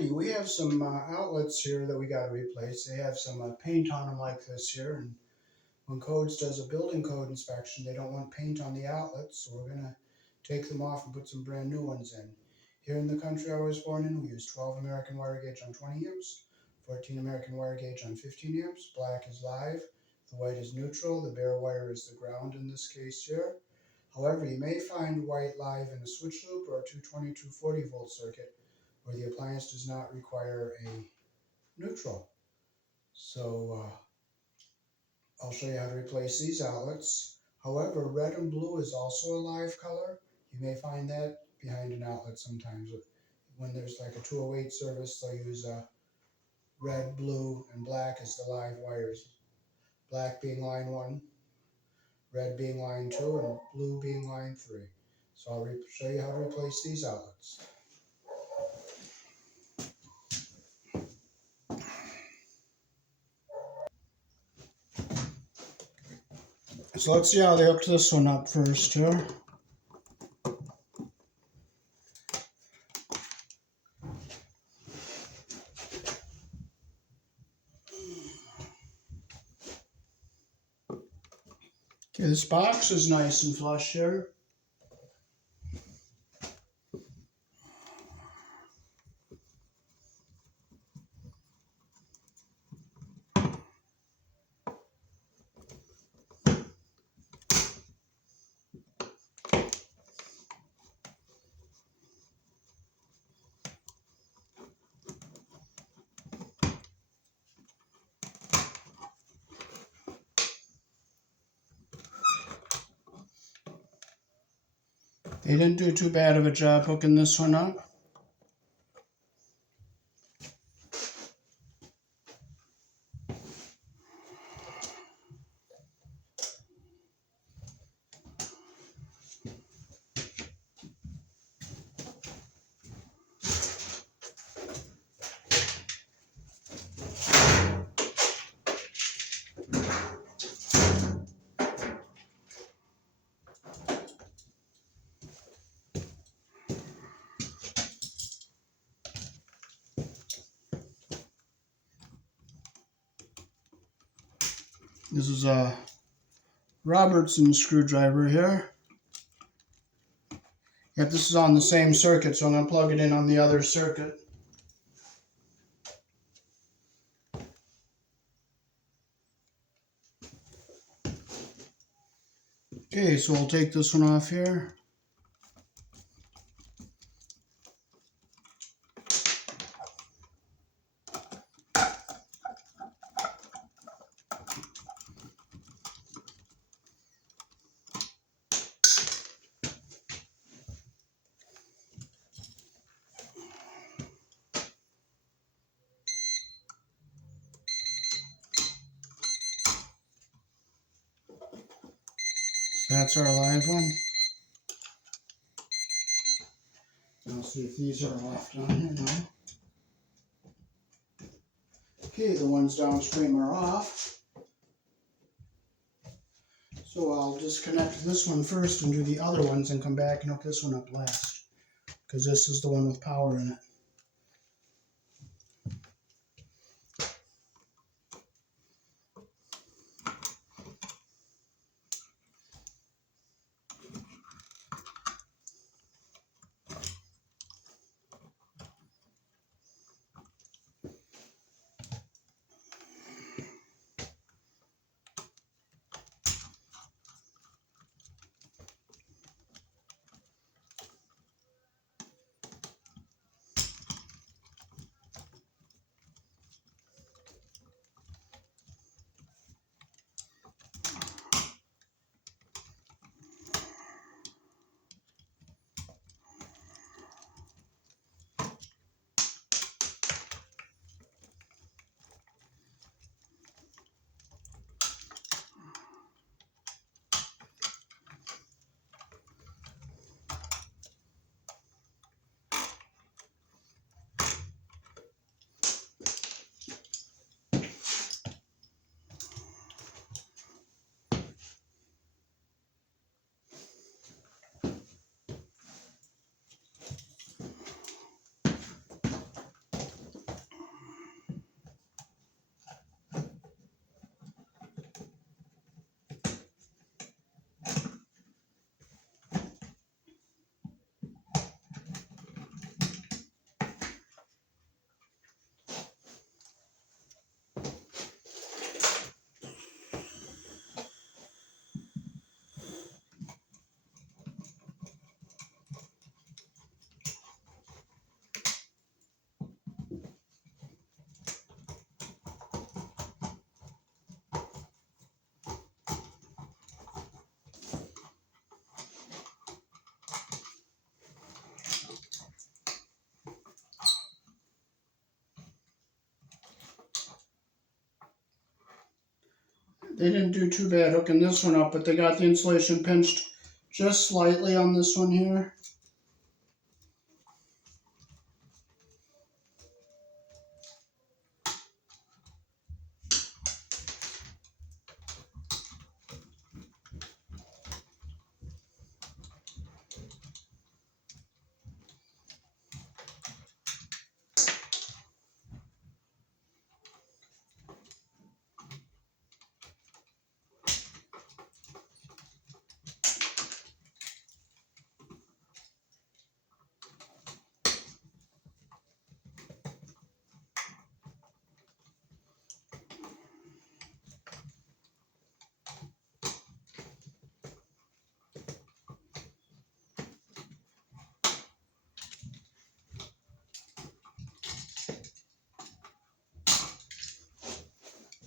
Alrighty, we have some outlets here that we got to replace. They have some paint on them like this here, and when codes does a building code inspection, they don't want paint on the outlets, so we're going to take them off and put some brand new ones in. Here in the country I was born in, we use 12 American wire gauge on 20 amps, 14 American wire gauge on 15 amps. Black is live, the white is neutral, the bare wire is the ground in this case here. However, you may find white live in a switch loop or a 220, 240 volt circuit where the appliance does not require a neutral. So I'll show you how to replace these outlets. However, red and blue is also a live color. You may find that behind an outlet sometimes. When there's like a 208 service, they'll use red, blue, and black as the live wires. Black being line 1, red being line 2, and blue being line 3. So I'll show you how to replace these outlets. So let's see how they hook this one up first here. Okay, this box is nice and flush here. They didn't do too bad of a job hooking this one up. This is a Robertson screwdriver here. Yep, this is on the same circuit, so I'm going to plug it in on the other circuit. Okay, so we'll take this one off here. So that's our live one. I'll see if these are left on here now. Okay, the ones downstream are off. So I'll disconnect this one first and do the other ones and come back and hook this one up last, because this is the one with power in it. They didn't do too bad hooking this one up, but they got the insulation pinched just slightly on this one here.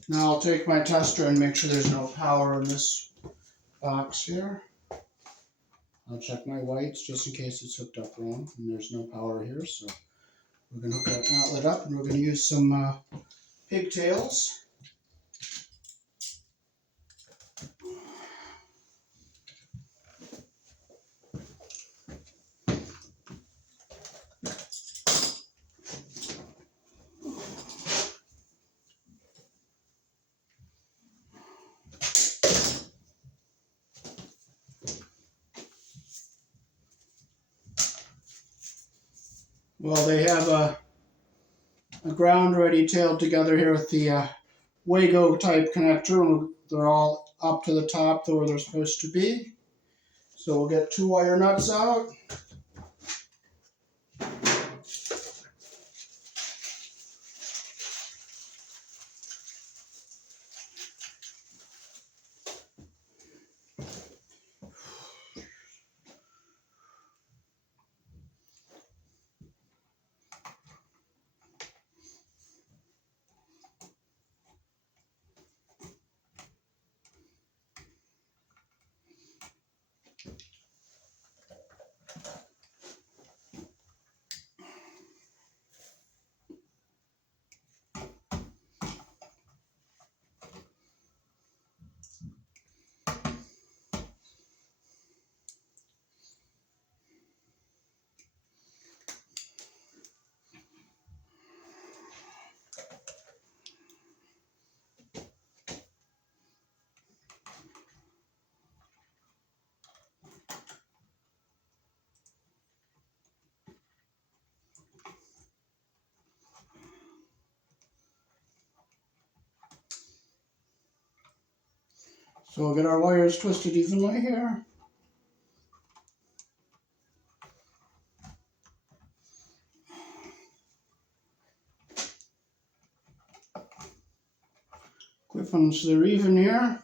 Now I'll take my tester and make sure there's no power in this box here. I'll check my whites just in case it's hooked up wrong, and there's no power here, so we're going to hook that outlet up, and we're going to use some pigtails. Well, they have a ground ready tailed together here with the Wago type connector. They're all up to the top where they're supposed to be. So we'll get 2 wire nuts out. So we'll get our wires twisted evenly here. Clip them so they're even here.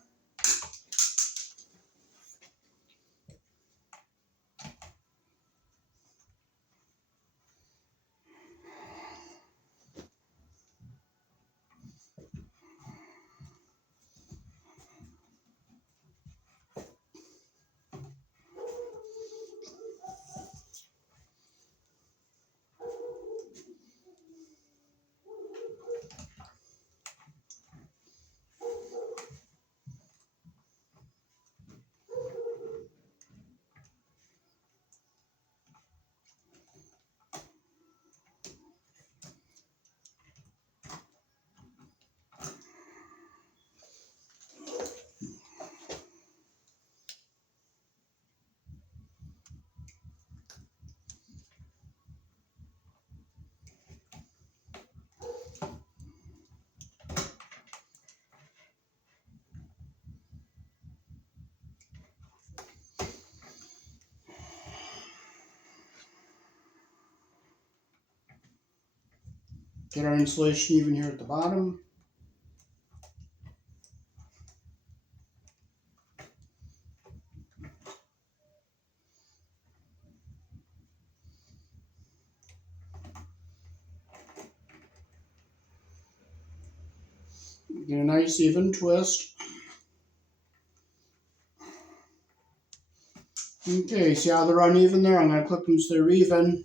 Get our insulation even here at the bottom. Get a nice even twist. Okay, see how they're uneven there? I'm going to clip them so they're even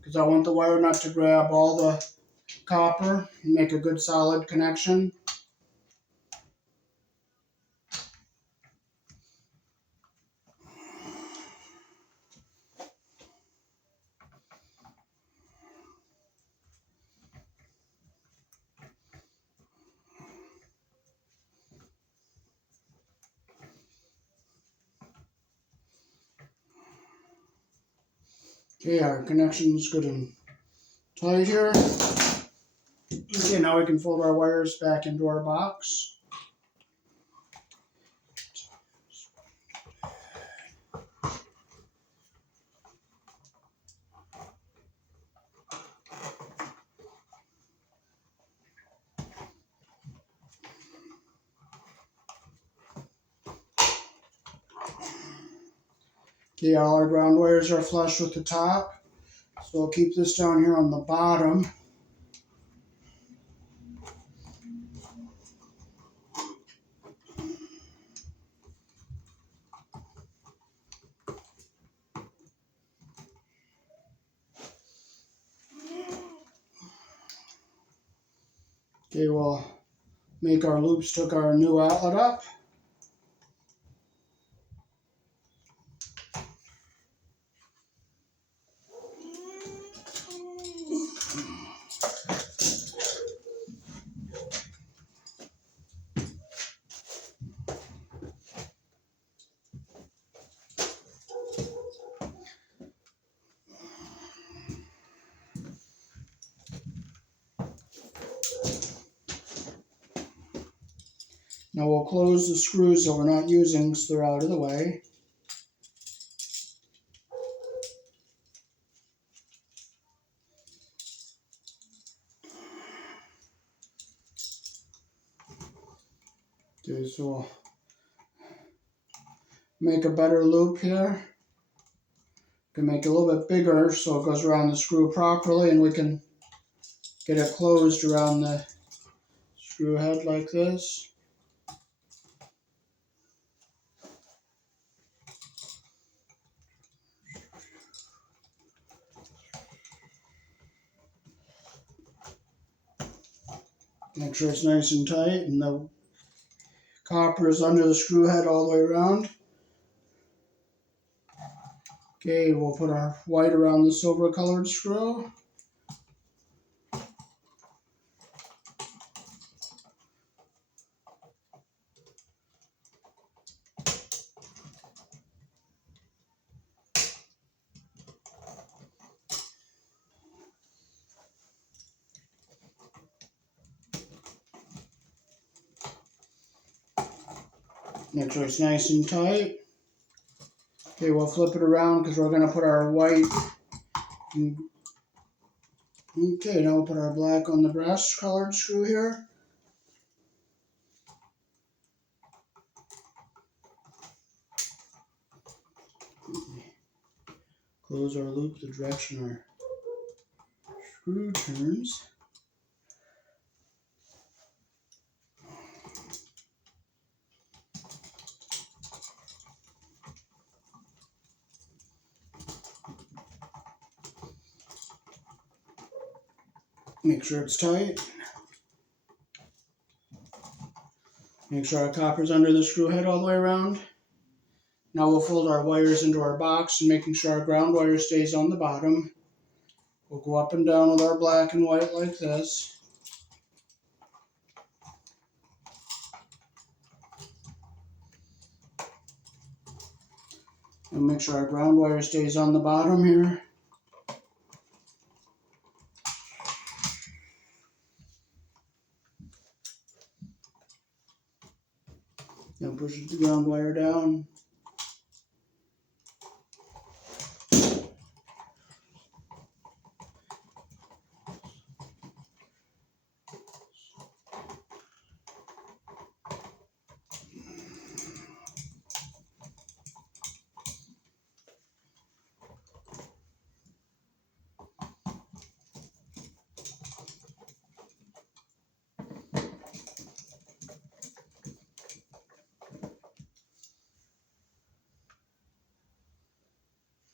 because I want the wire nut to grab all the copper and make a good solid connection. Okay, our connection's good and tight here. Okay, now we can fold our wires back into our box. Okay, all our ground wires are flush with the top. So we'll keep this down here on the bottom. Okay, we'll make our loops to our new outlet up. Now we'll close the screws that we're not using so they're out of the way. Okay, so we'll make a better loop here. Can make it a little bit bigger so it goes around the screw properly, and we can get it closed around the screw head like this. Make sure it's nice and tight, and the copper is under the screw head all the way around. Okay, we'll put our white around the silver colored screw. Make sure it's nice and tight. Okay, we'll flip it around because we're going to put our white. Okay, now we'll put our black on the brass colored screw here. Close our loop the direction our screw turns. Make sure it's tight. Make sure our copper's under the screw head all the way around. Now we'll fold our wires into our box and making sure our ground wire stays on the bottom. We'll go up and down with our black and white like this. And make sure our ground wire stays on the bottom here. Then push the ground wire down.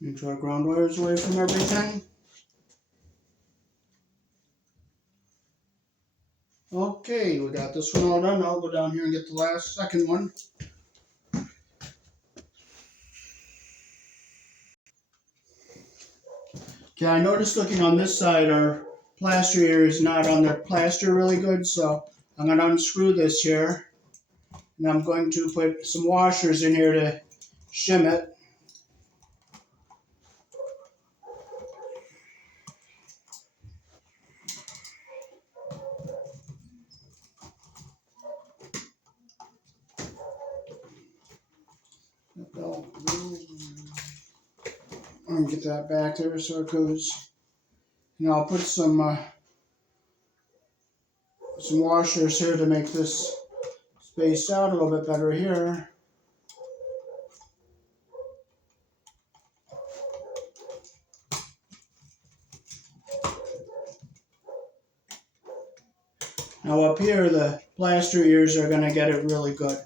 Make sure our ground wire is away from everything. Okay, we got this one all done. I'll go down here and get the second one. Okay, I noticed looking on this side, our plaster here is not on the plaster really good, so I'm going to unscrew this here. And I'm going to put some washers in here to shim it. I'm gonna get that back there so it goes. And I'll put some washers here to make this spaced out a little bit better here. Now up here, the plaster ears are going to get it really good.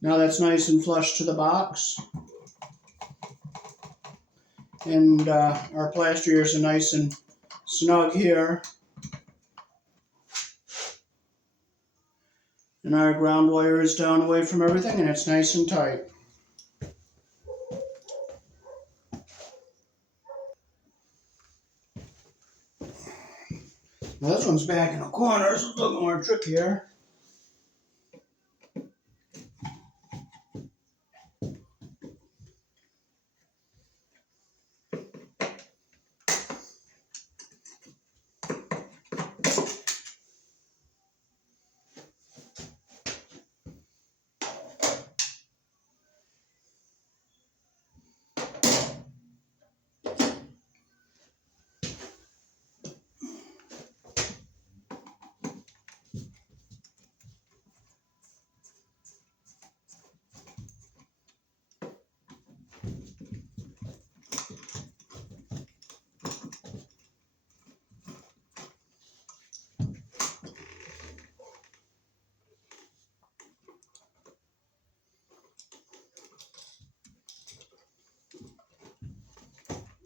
Now that's nice and flush to the box. And our plaster ears are nice and snug here. And our ground wire is down away from everything and it's nice and tight. Now this one's back in the corner, so it's a little more trickier.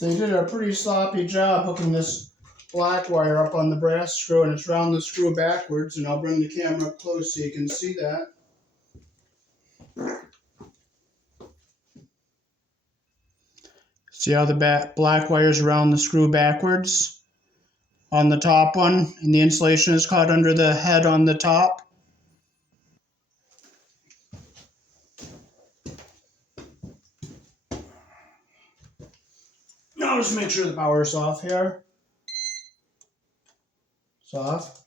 They did a pretty sloppy job hooking this black wire up on the brass screw, and it's round the screw backwards, and I'll bring the camera up close so you can see that. See how the black wire's around the screw backwards on the top one, and the insulation is caught under the head on the top? Now just make sure the power's off here. It's off.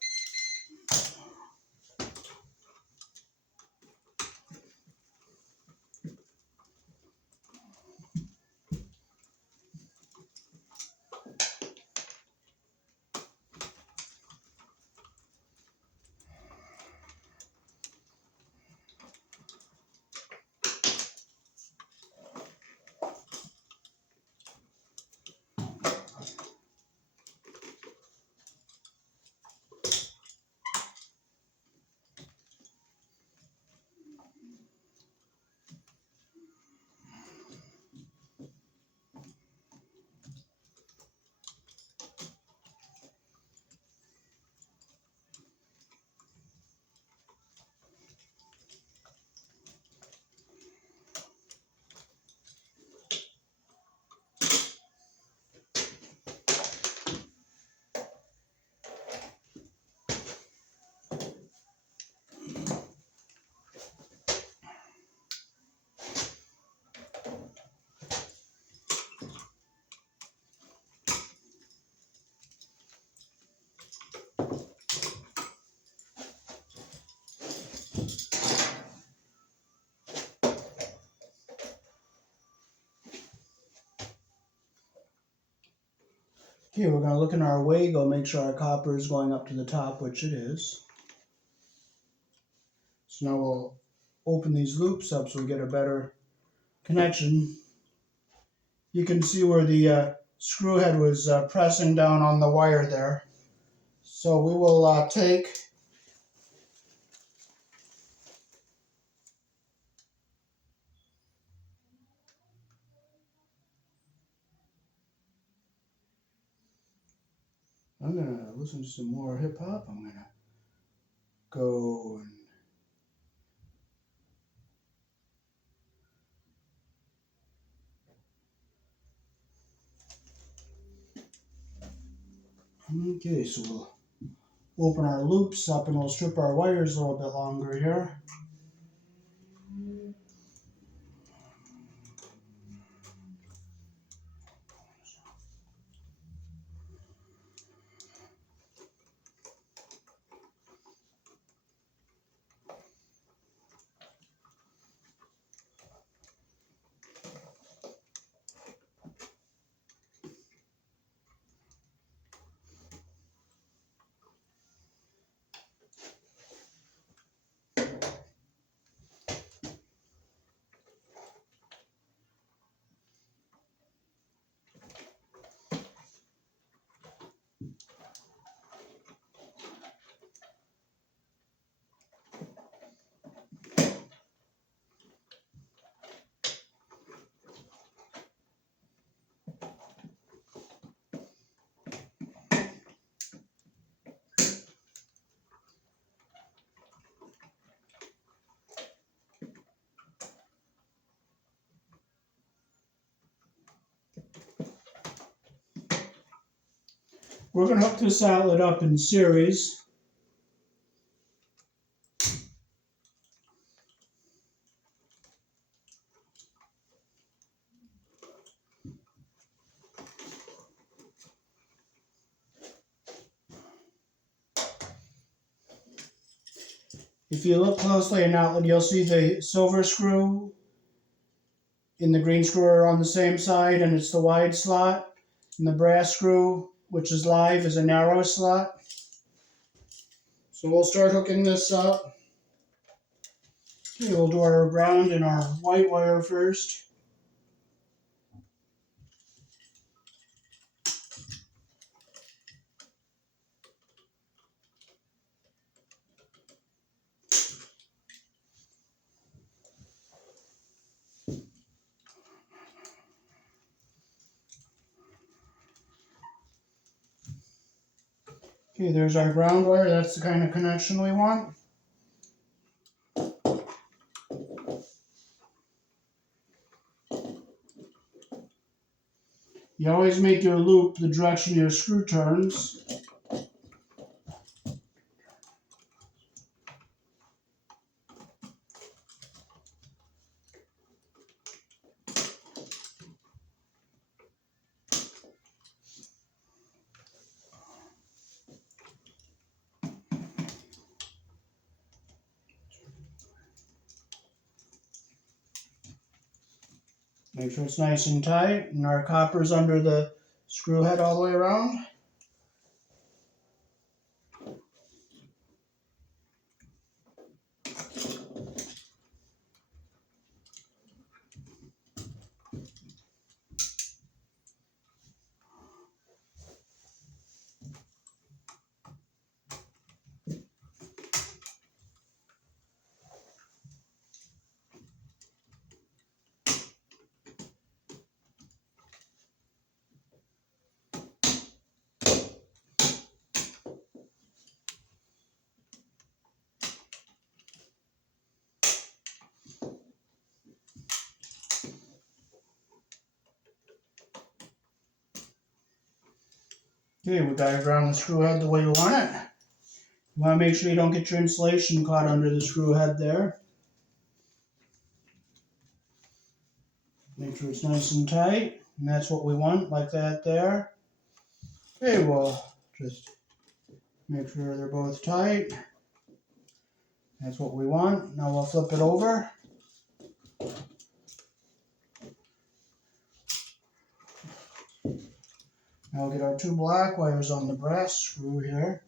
Okay, we're going to look in our Wago, make sure our copper is going up to the top, which it is. So now we'll open these loops up so we get a better connection. You can see where the screw head was pressing down on the wire there. So we will take I'm going to listen to some more hip hop. I'm going to go and okay, so we'll open our loops up and we'll strip our wires a little bit longer here. We're going to hook this outlet up in series. If you look closely at an outlet, you'll see the silver screw and the green screw are on the same side, and it's the wide slot. And the brass screw, which is live, is a narrow slot. So we'll start hooking this up. Okay, we'll do our ground and our white wire first. Okay, there's our ground wire. That's the kind of connection we want. You always make your loop the direction your screw turns. Make sure it's nice and tight, and our copper's under the screw head all the way around. Okay, we got to ground the screw head the way you want it. You want to make sure you don't get your insulation caught under the screw head there. Make sure it's nice and tight, and that's what we want, like that there. Okay, we'll just make sure they're both tight. That's what we want. Now we'll flip it over. Now we'll get our two black wires on the brass screw here.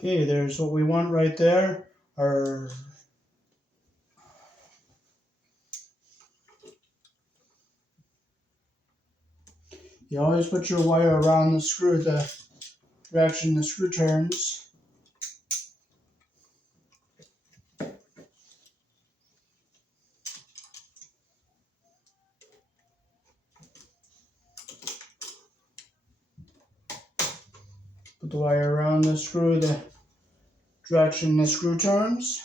Okay, there's what we want right there. You always put your wire around the screw, the direction the screw turns. Put the wire around the screw, the direction the screw turns.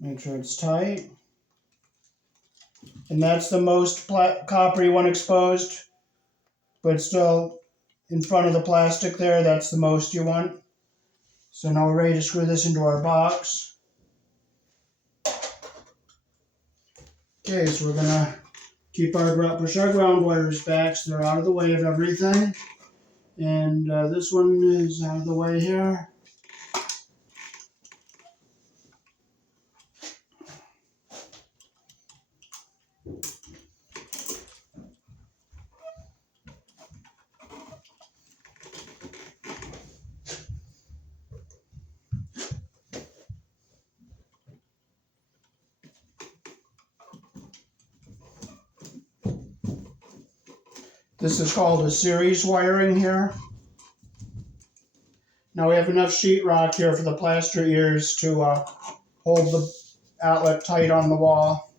Make sure it's tight. And that's the most coppery one exposed, but still in front of the plastic there, that's the most you want. So now we're ready to screw this into our box. Okay, so we're gonna push our ground wires back so they're out of the way of everything. And this one is out of the way here. This is called a series wiring here. Now we have enough sheetrock here for the plaster ears to hold the outlet tight on the wall.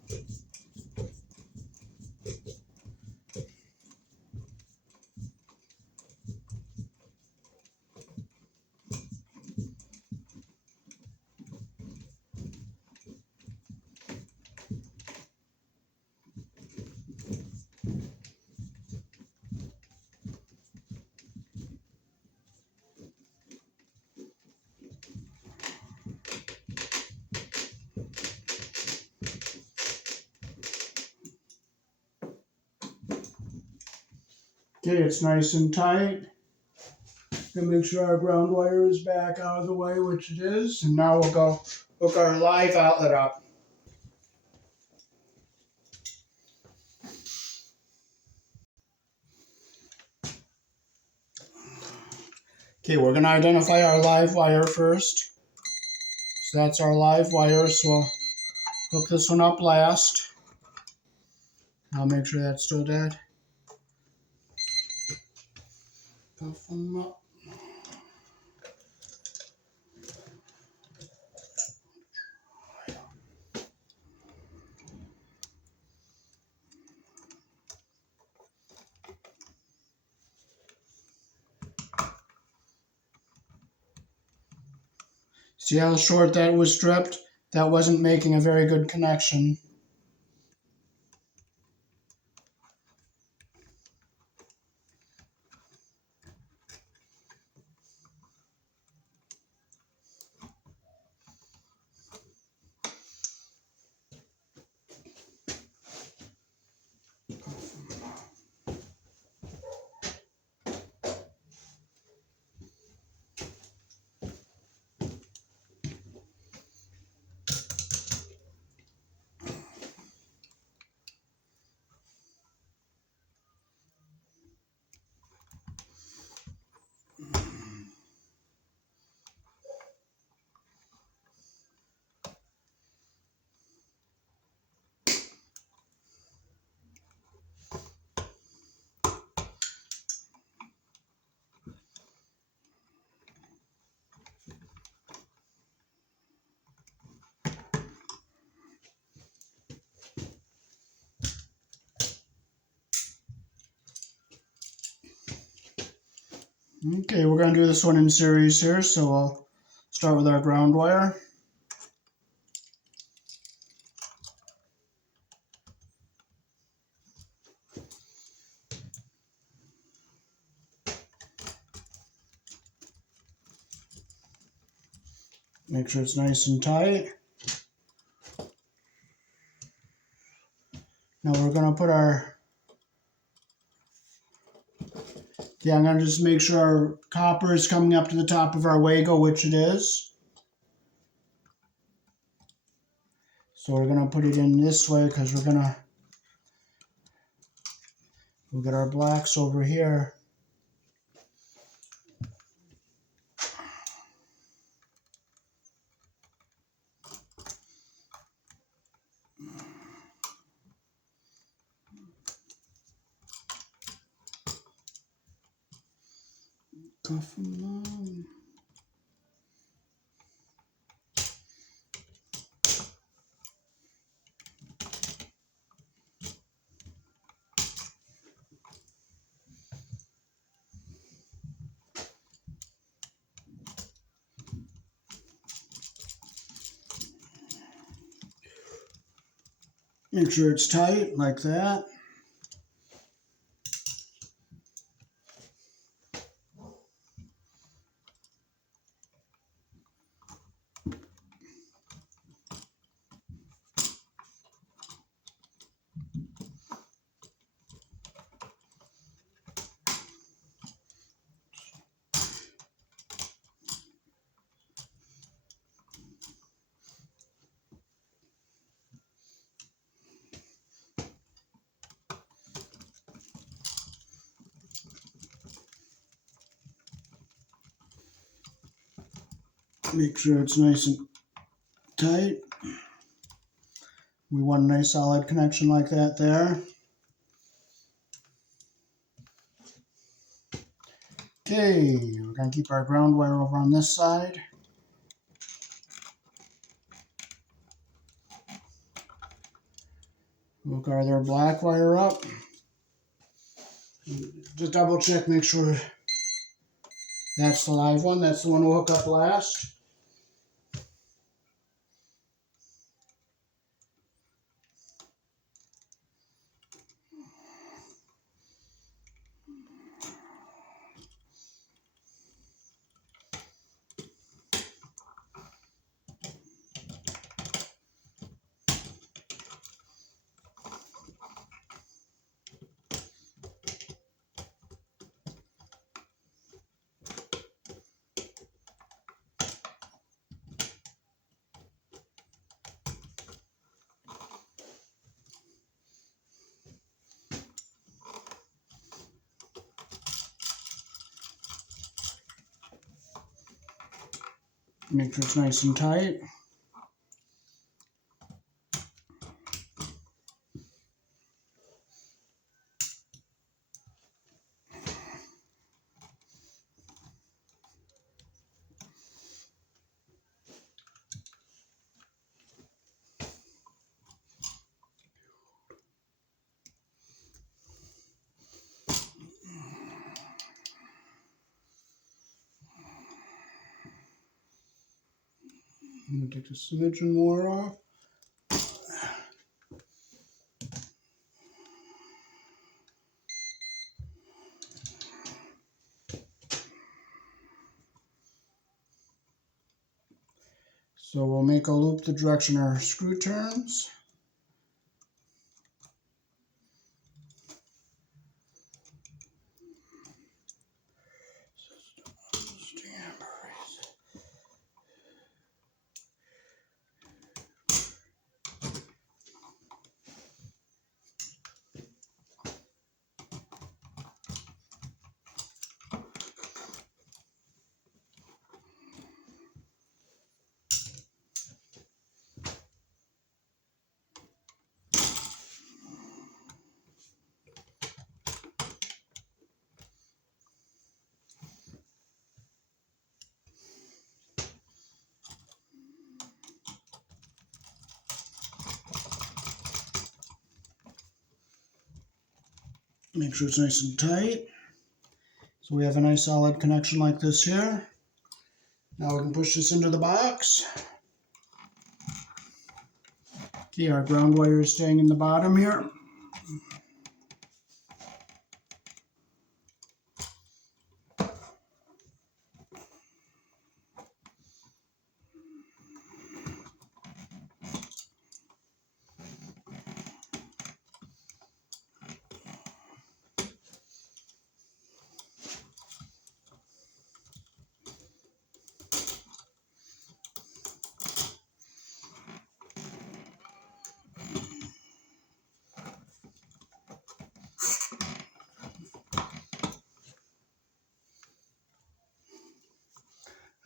Okay, it's nice and tight. Gonna make sure our ground wire is back out of the way, which it is. And now we'll go hook our live outlet up. Okay, we're gonna identify our live wire first. So that's our live wire, so we'll hook this one up last. I'll make sure that's still dead. Puff them up. See how short that was stripped? That wasn't making a very good connection. Okay, we're going to do this one in series here, so we'll start with our ground wire. Make sure it's nice and tight. Now we're going to put our... I'm going to just make sure our copper is coming up to the top of our Wago, which it is. So we're going to put it in this way because we'll get our blacks over here. Cuff them on. Make sure it's tight, like that. Make sure it's nice and tight. We want a nice solid connection like that there. Okay, we're going to keep our ground wire over on this side. We'll hook our black wire up. Just double check, make sure that's the live one. That's the one we'll hook up last. Make sure it's nice and tight. I'm going to take the smidgen more off. So we'll make a loop the direction our screw turns. Make sure it's nice and tight. So we have a nice solid connection like this here. Now we can push this into the box. Okay, our ground wire is staying in the bottom here.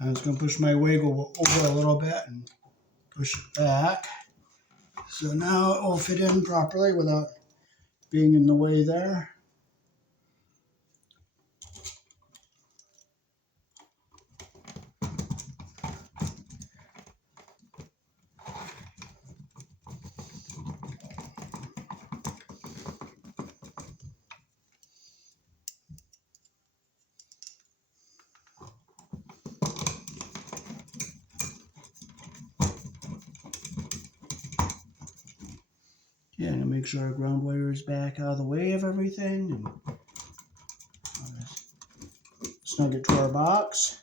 I'm just going to push my wiggle over a little bit and push it back. So now it will fit in properly without being in the way there. Yeah, and make sure our ground wire is back out of the way of everything. And snug it to our box.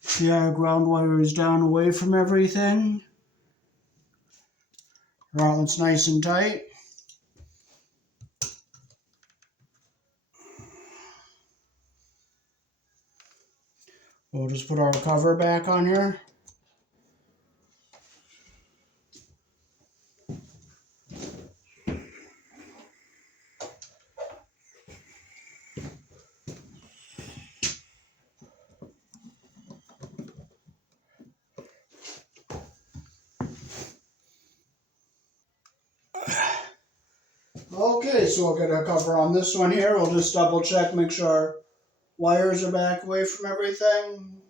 See, our ground wire is down away from everything. Our outlet's nice and tight. We'll just put our cover back on here. Okay, so we'll get a cover on this one here. We'll just double check, make sure our wires are back away from everything.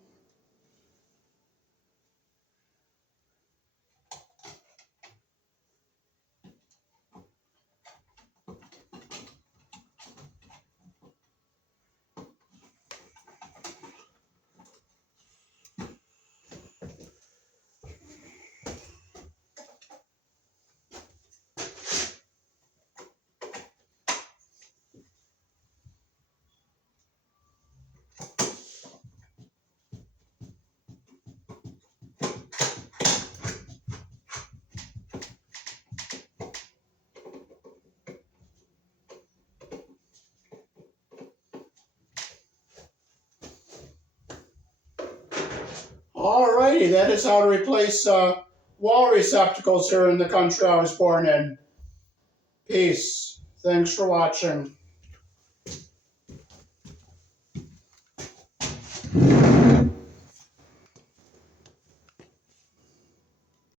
Alrighty, that is how to replace wall receptacles here in the country I was born in. Peace. Thanks for watching.